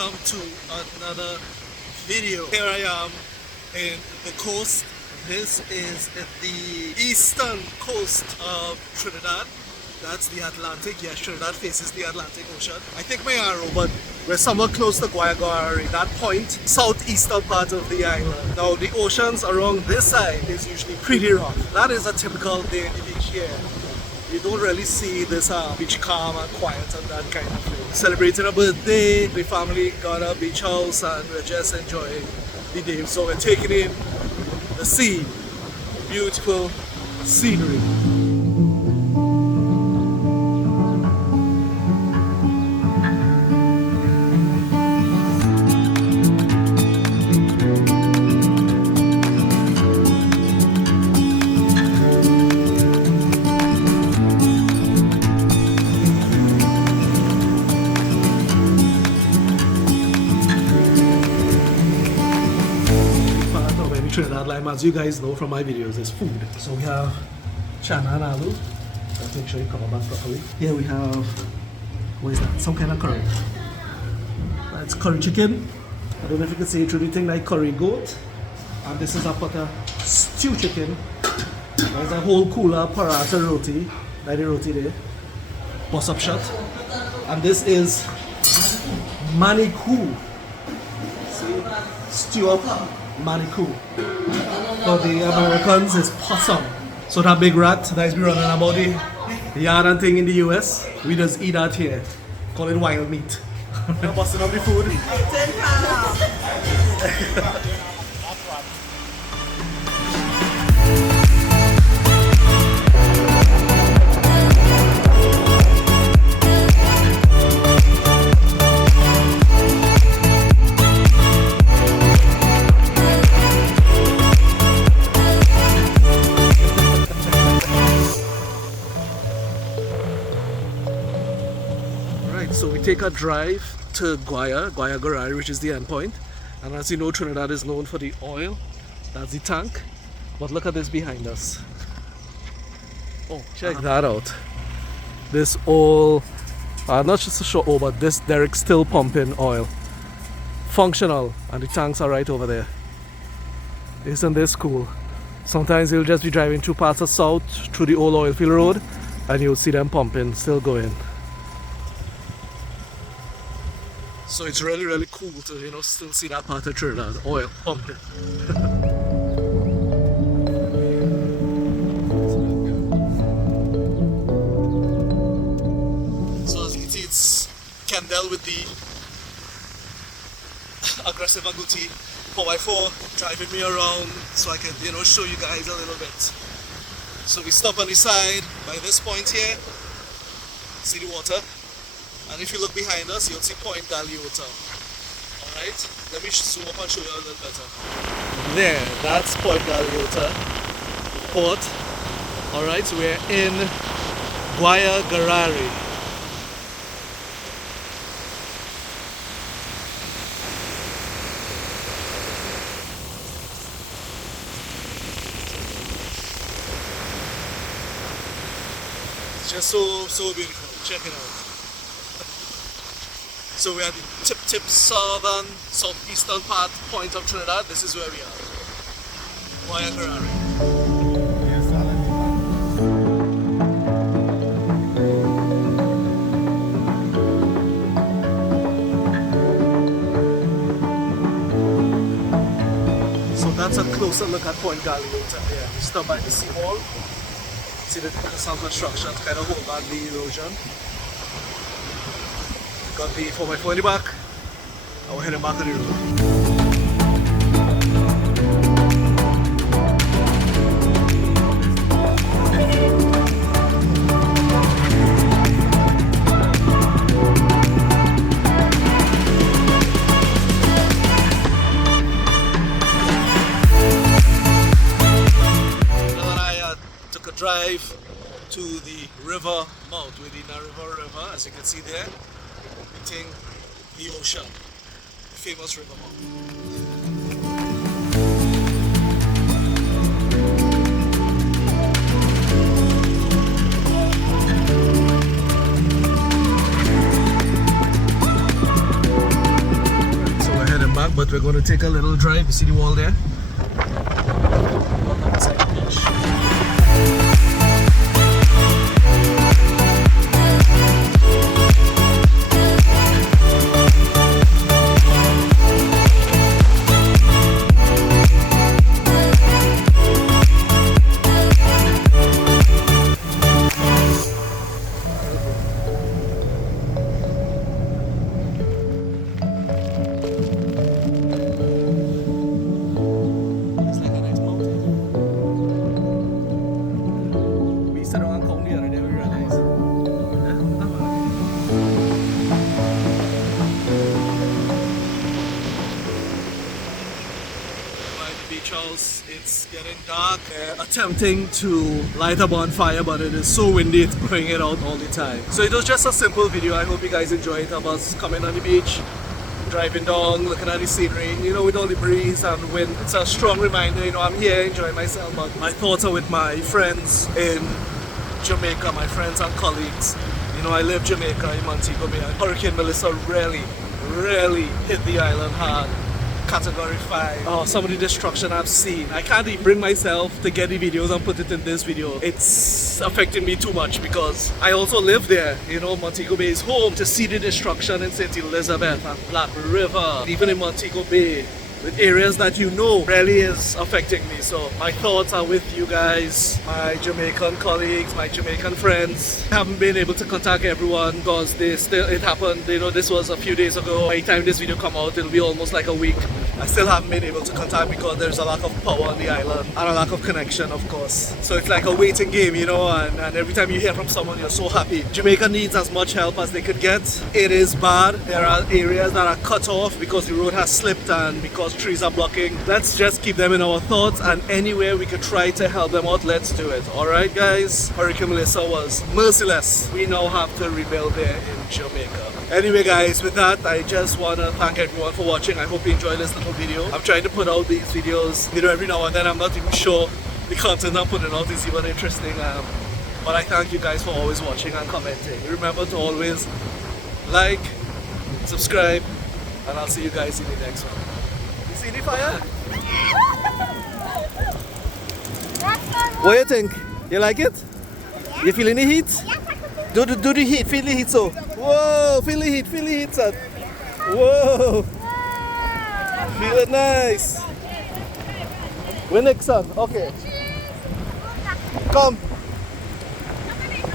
welcome to another video. Here I am in the coast. This is the eastern coast of Trinidad. That's the Atlantic. Yes, Trinidad faces the Atlantic Ocean. I think Mayaro, but we're somewhere close to Guayaguayare, that point, southeastern part of the island. Now the oceans around this side is usually pretty rough. That is a typical day in the beach here. You don't really see this beach calm and quiet and that kind of thing. Celebrating a birthday, the family got a beach house and we're just enjoying the day. So we're taking in the sea, beautiful scenery. Trinidad lime, as you guys know from my videos, is food. So we have chana and aloo. Let's make sure you cover back properly. Here we have, what is that? Some kind of curry. That's curry chicken. I don't know if you can see it, really thing like curry goat. And this is a butter stew chicken. There's a whole cooler paratha roti. Like the roti there. Bust up shot. And this is maniku. See? Stew up. Maniku. For the Americans, it's possum. So that big rat that is be running about the yard and thing in the US, we just eat that here. Call it wild meat. Busting up the food. So we take a drive to Guayaguayare, which is the end point. And as you know, Trinidad is known for the oil. That's the tank. But look at this behind us. Oh, check that out. This oil, not just a short oil, but this derrick still pumping oil. Functional, and the tanks are right over there. Isn't this cool? Sometimes you'll just be driving through parts of south, through the old oil field road, and you'll see them pumping, still going. So it's really, really cool to, still see that part of Trinidad, oil pumping. So as you can see, it's Kendell with the aggressive agouti 4x4 driving me around so I can, show you guys a little bit. So we stop on the side by this point here, see the water. And if you look behind us, you'll see Point Galeota. Alright, let me zoom up and show you a little better. There, that's Point Galeota port. Alright, so we're in Guayaguayare. It's just so beautiful. Check it out. So we are the tip southern, southeastern point of Trinidad. This is where we are. Guayaguayare. So that's a closer look at Point Galeota there. We stop by the sea wall. See the some construction kind of hold back the erosion. Got the 4x4 in the back, and we're heading back to the road. Then I took a drive to the river mouth with the Nariva River, as you can see there. Meeting the ocean, the famous river mouth. gonna take a little drive. You see the wall there? Outside the beach. It's getting dark. Attempting to light a bonfire, but it is so windy, it's blowing it out all the time. So it was just a simple video. I hope you guys enjoy it of us coming on the beach, driving down, looking at the scenery, you know, with all the breeze and wind. It's a strong reminder, you know, I'm here enjoying myself, but my thoughts are with my friends in Jamaica, my friends and colleagues. You know, I live Jamaica in Montego Bay, and Hurricane Melissa really hit the island hard. Category 5. Oh, some of the destruction I've seen. I can't even bring myself to get the videos and put it in this video. It's affecting me too much because I also live there. You know, Montego Bay is home. To see the destruction in St. Elizabeth and Black River, even in Montego Bay, with areas that you know, really is affecting me. So my thoughts are with you guys, my Jamaican colleagues, my Jamaican friends. I haven't been able to contact everyone because it happened, you know, this was a few days ago. By the time this video come out, it'll be almost like a week. I still haven't been able to contact because there's a lack of power on the island and a lack of connection, of course. So it's like a waiting game, you know, and every time you hear from someone, you're so happy. Jamaica needs as much help as they could get. It is bad. There are areas that are cut off because the road has slipped and because trees are blocking. Let's just keep them in our thoughts, and anywhere we could try to help them out, let's do it. Alright guys, Hurricane Melissa was merciless. We now have to rebuild there in Jamaica. Anyway guys, with that, I just want to thank everyone for watching. I hope you enjoyed this little video. I'm trying to put out these videos, you know, every now and then. I'm not even sure the content I'm putting out is even interesting, but I thank you guys for always watching and commenting. Remember to always like, subscribe, and I'll see you guys in the next one. You see the fire? What do you think? You like it? You feeling the heat? Do the heat, feel the heat so. Whoa, feel the heat, son. Whoa. Feel it nice. We're next, son. Okay. Come.